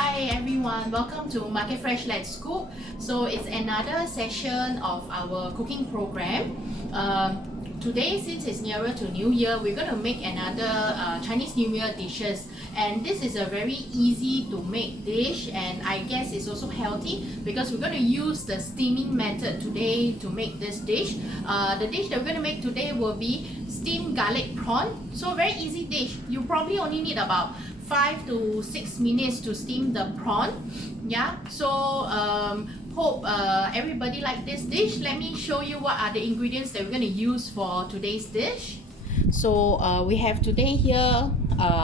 Hi everyone, welcome to Market Fresh Let's Cook. So it's another session of our cooking program. Today, since it's nearer to New Year, we're going to make another Chinese New Year dishes, and this is a very easy to make dish, and I guess it's also healthy because we're going to use the steaming method today to make this dish. The dish that we're going to make today will be steamed garlic prawn. So very easy dish. You probably only need about 5 to 6 minutes to steam the prawn. Yeah, so hope everybody like this dish. Let me show you what are the ingredients that we're going to use for today's dish. So we have today here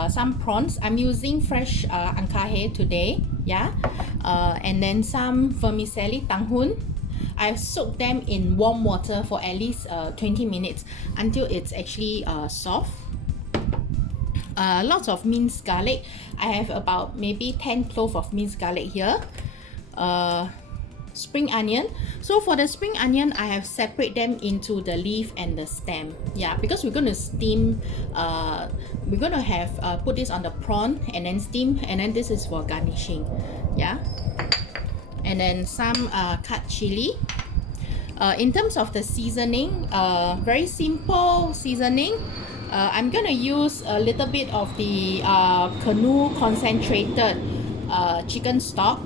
some prawns. I'm using fresh angkahe today. Yeah, and then some vermicelli tanghun. I've soaked them in warm water for at least 20 minutes until it's actually soft. Lots of minced garlic. I have about maybe 10 cloves of minced garlic here. Spring onion. So for the spring onion, I have separate them into the leaf and the stem. Yeah, because we're going to steam. We're going to have put this on the prawn and then steam, and then this is for garnishing. Yeah, and then some cut chili. In terms of the seasoning, very simple seasoning. I'm gonna use a little bit of the canoe concentrated chicken stock.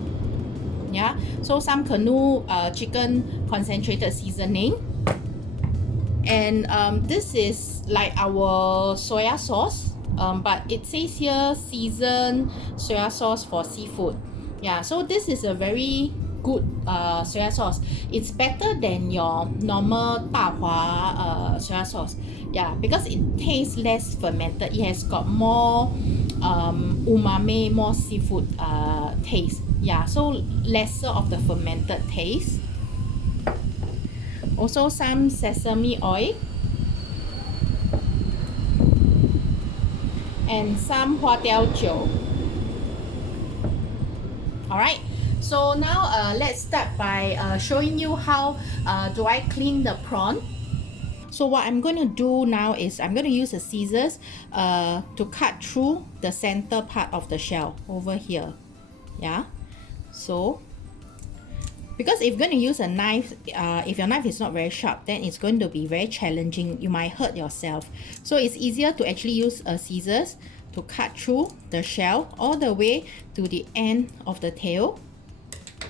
Yeah, so some canoe chicken concentrated seasoning, and this is like our soya sauce, but it says here seasoned soya sauce for seafood. Yeah, so this is a very good soya sauce. It's better than your normal 大华 soya sauce. Yeah, because it tastes less fermented. It has got more umami, more seafood taste. Yeah, so lesser of the fermented taste. Also some sesame oil and some 花雕酒. Alright, so now let's start by showing you how do I clean the prawn. So what I'm going to do now is I'm going to use the scissors to cut through the center part of the shell over here. Yeah, so because if you're going to use a knife, if your knife is not very sharp, then it's going to be very challenging. You might hurt yourself. So it's easier to actually use a scissors to cut through the shell all the way to the end of the tail.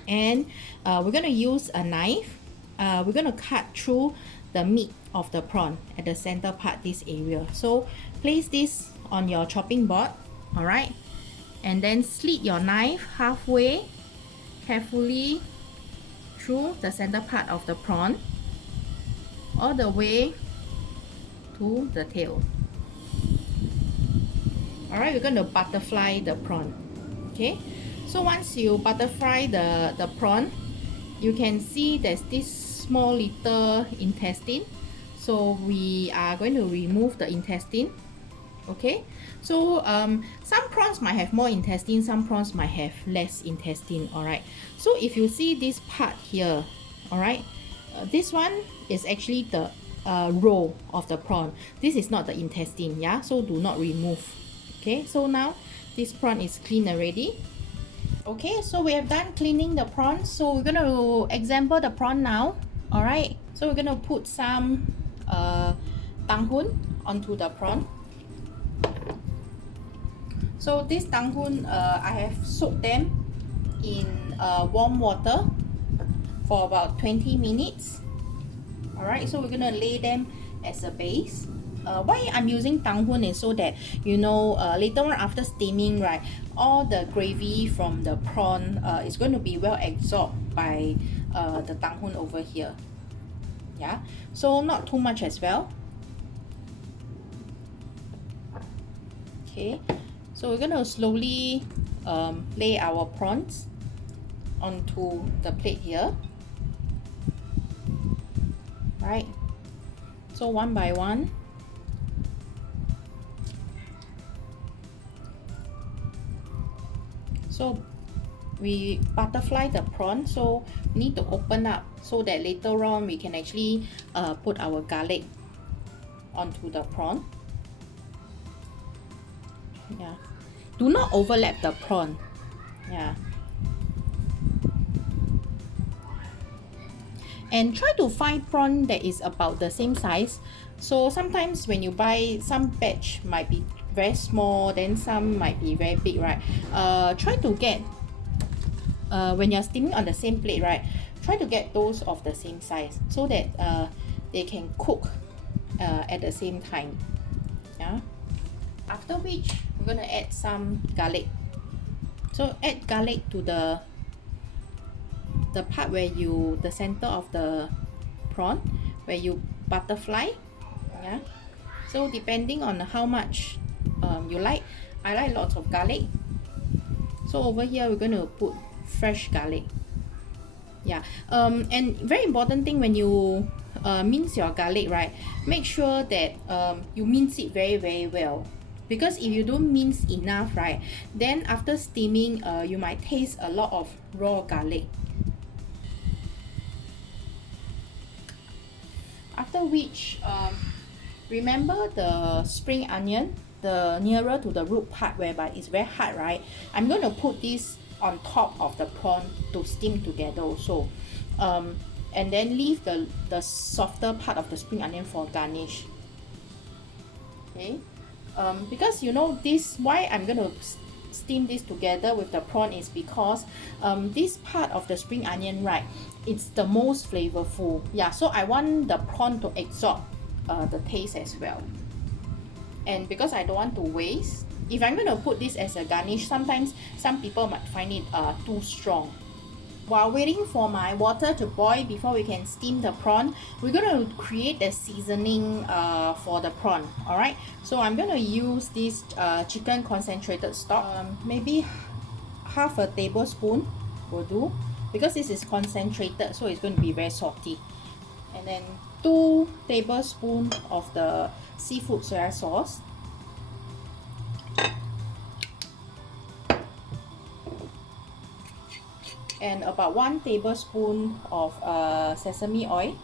And we're going to use a knife. We're going to cut through the meat of the prawn at the center part, this area. So place this on your chopping board. All right, and then slit your knife halfway carefully through the center part of the prawn all the way to the tail. All right, we're going to butterfly the prawn. Okay, so once you butterfly the prawn, you can see there's this small little intestine. So we are going to remove the intestine. Okay, so some prawns might have more intestine, some prawns might have less intestine. All right, so if you see this part here, all right, this one is actually the roe of the prawn. This is not the intestine. Yeah, so do not remove. Okay, so now this prawn is clean already. Okay, so we have done cleaning the prawn, so we're going to example the prawn now. All right, so we're going to put some tanghun onto the prawn. So this tanghun, I have soaked them in warm water for about 20 minutes. All right, so we're going to lay them as a base. Why I'm using tanghun is so that, you know, later on after steaming, right, all the gravy from the prawn is going to be well absorbed by the tanghun over here. Yeah, so not too much as well. Okay, so we're going to slowly lay our prawns onto the plate here. Right, so one by one. So we butterfly the prawn, so we need to open up so that later on we can actually put our garlic onto the prawn. Yeah, do not overlap the prawn. Yeah. And try to find prawn that is about the same size. So sometimes when you buy, some batch might be very small, then some might be very big, right? Try to get when you're steaming on the same plate, right? Try to get those of the same size so that they can cook at the same time. Yeah. After which we're gonna add some garlic. So add garlic to the part where you, the center of the prawn, where you butterfly. Yeah. So depending on how much you like, I like lots of garlic. So over here we're going to put fresh garlic. Yeah. And very important thing, when you mince your garlic, right, make sure that you mince it very very well, because if you don't mince enough, right, then after steaming you might taste a lot of raw garlic. After which remember the spring onion, the nearer to the root part whereby it's very hard, right? I'm going to put this on top of the prawn to steam together also, and then leave the softer part of the spring onion for garnish. Okay. Because you know this, why I'm going to steam this together with the prawn is because this part of the spring onion, right, it's the most flavorful. Yeah, so I want the prawn to absorb the taste as well. And because I don't want to waste, if I'm going to put this as a garnish, sometimes some people might find it too strong. While waiting for my water to boil before we can steam the prawn, we're going to create the seasoning for the prawn. Alright, so I'm going to use this chicken concentrated stock. Maybe half a tablespoon will do, because this is concentrated, so it's going to be very salty. And then 2 tablespoons of the seafood soya sauce. And about 1 tablespoon of sesame oil.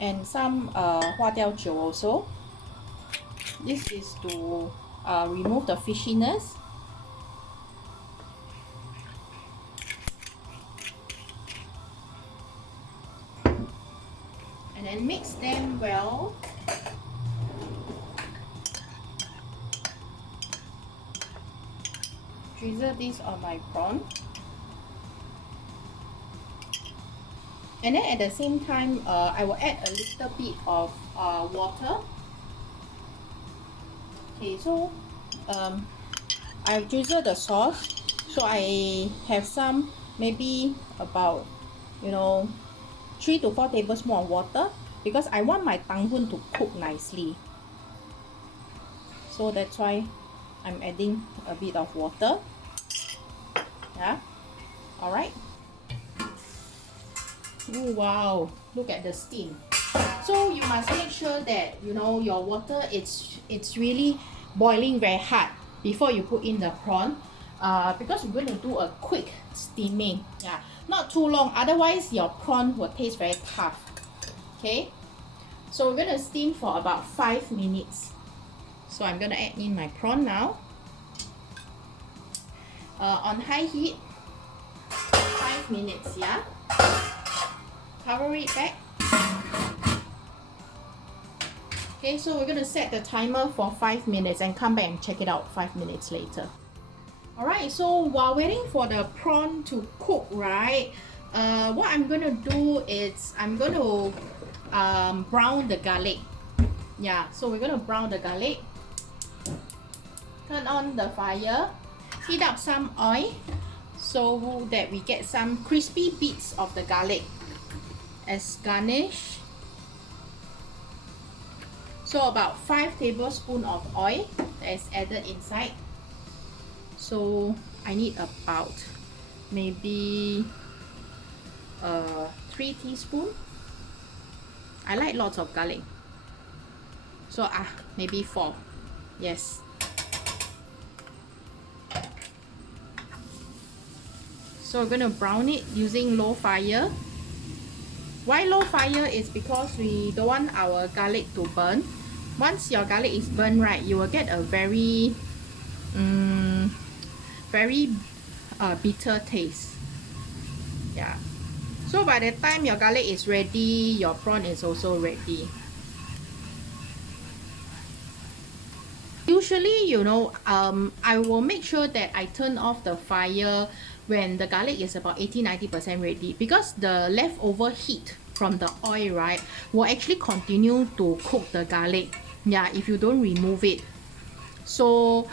And some 花雕酒 also. This is to remove the fishiness. And then mix them well. Drizzle this on my prawn. And then at the same time, I will add a little bit of water. Okay, so I've drizzled the sauce. So I have some, maybe about, 3 to 4 tablespoons of water, because I want my tanghoon to cook nicely. So that's why I'm adding a bit of water. Yeah, alright. Oh, wow, look at the steam. So you must make sure that your water, it's really boiling very hard before you put in the prawn, because we're going to do a quick steaming. Yeah, not too long, otherwise your prawn will taste very tough. Okay, so we're going to steam for about 5 minutes. So I'm going to add in my prawn now. On high heat, 5 minutes. Yeah, cover it back. Okay, so we're going to set the timer for 5 minutes and come back and check it out 5 minutes later. Alright, so while waiting for the prawn to cook, right, what I'm going to do is I'm going to brown the garlic. Yeah, so we're going to brown the garlic. Turn on the fire. Heat up some oil so that we get some crispy bits of the garlic as garnish. So about 5 tablespoons of oil that is added inside. So I need about maybe 3 teaspoons. I like lots of garlic. So maybe 4. Yes. So we're going to brown it using low fire. Why low fire is because we don't want our garlic to burn. Once your garlic is burned, right, you will get a very very bitter taste. Yeah. So by the time your garlic is ready, your prawn is also ready. Usually, I will make sure that I turn off the fire when the garlic is about 80-90% ready, because the leftover heat from the oil, right, will actually continue to cook the garlic. Yeah, if you don't remove it. So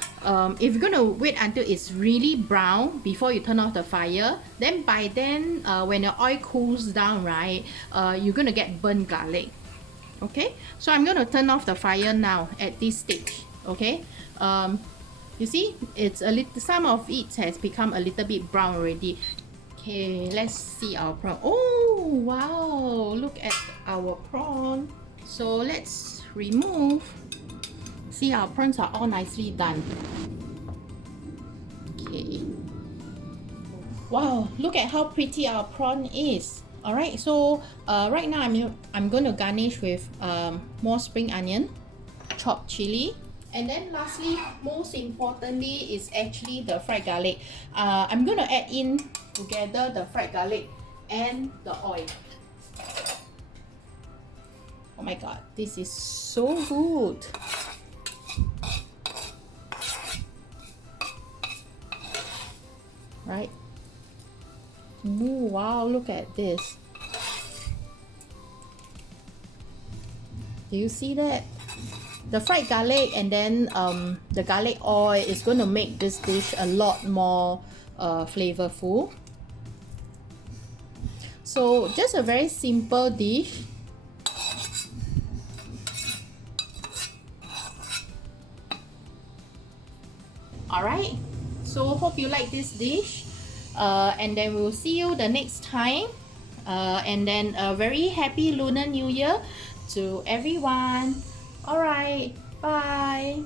if you're gonna wait until it's really brown before you turn off the fire, then by then when the oil cools down, right, you're gonna get burnt garlic. Okay, so I'm gonna turn off the fire now at this stage. Okay, you see it's a little, some of it has become a little bit brown already. Okay, let's see our prawn. Oh wow, look at our prawn. So let's remove. See, our prawns are all nicely done. Okay. Wow, look at how pretty our prawn is. All right, so right now I'm going to garnish with more spring onion, chopped chili, and then lastly, most importantly, is actually the fried garlic. I'm going to add in together the fried garlic and the oil. Oh my god, this is so good. Right? Ooh, wow, look at this. Do you see that? The fried garlic and then the garlic oil is going to make this dish a lot more flavorful. So just a very simple dish. Alright, so hope you like this dish, and then we'll see you the next time, and then a very happy Lunar New Year to everyone. Alright, bye.